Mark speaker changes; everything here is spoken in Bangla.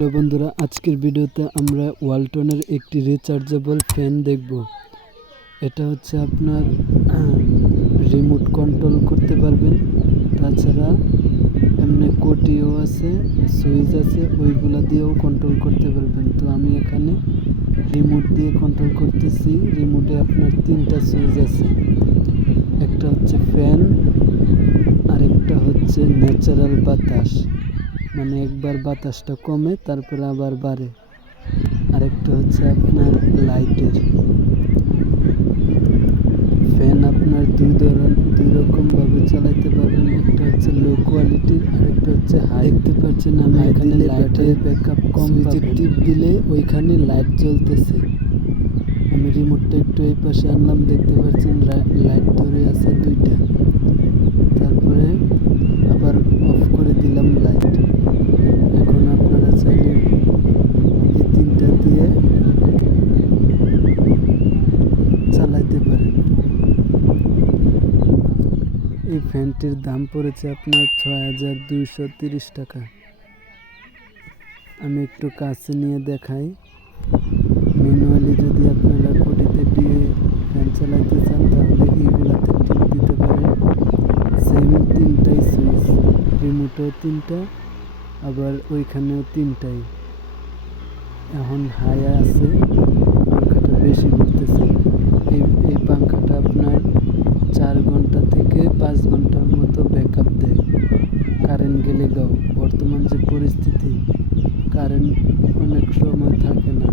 Speaker 1: হ্যালো বন্ধুরা, আজকের ভিডিওতে আমরা ওয়ালটনের একটি রিচার্জেবল ফ্যান দেখব। এটা হচ্ছে আপনার রিমোট কন্ট্রোল করতে পারবেন। তাছাড়া এমনি কোটিও আছে সুইচ আছে, ওইগুলা দিয়েও কন্ট্রোল করতে পারবেন। তো আমি এখানে রিমোট দিয়ে কন্ট্রোল করতেছি। রিমোটে আপনার তিনটা সুইচ আছে। একটা হচ্ছে ফ্যান আরেকটা হচ্ছে ন্যাচারাল বাতাস। মানে একবার বাতাসটা কমে তারপরে আবার বাড়ে। আরেকটা হচ্ছে আপনার লাইটের। ফ্যান আপনার দুই ধরন দুই রকমভাবে চালাতে পারবেন। একটা হচ্ছে লো কোয়ালিটির আরেকটা হচ্ছে হাই দেখতে পাচ্ছেন আমি এখানে লাইটের ব্যাকআপ কম টিপ দিলে ওইখানে লাইট জ্বলতেছে। আমি রিমোটটা একটু এই পাশে আনলাম দেখতে পাচ্ছেন লাইট ধরে আছে দুইটা তারপরে আবার অফ করে দিলাম লাইট এখন আপনারা চাইলে এই তিনটা দিয়ে চালাইতে পারেন এই ফ্যানটির দাম পড়েছে আপনার ছয় হাজার দুইশো তিরিশ টাকা। আমি একটু কাছে নিয়ে দেখাই। ম্যানুয়ালি যদি আপনারা কোটিতে দিয়ে ফ্যান চালাইতে চান, তাহলে এইগুলাতে টিপ দিতে পারেন। সেম তিনটাই সুইচ, রিমোটও তিনটা, আবার ওইখানেও তিনটাই। এখন হায়া আছে, পাংখাটা বেশি ঘুরতেছে। এই এই পাংখাটা আপনার চার ঘণ্টা থেকে পাঁচ ঘণ্টার মতো ব্যাকআপ দেয়। কারেন্ট গেলে গাও বর্তমান যে পরিস্থিতি কারেন্ট অনেক সময় থাকে না।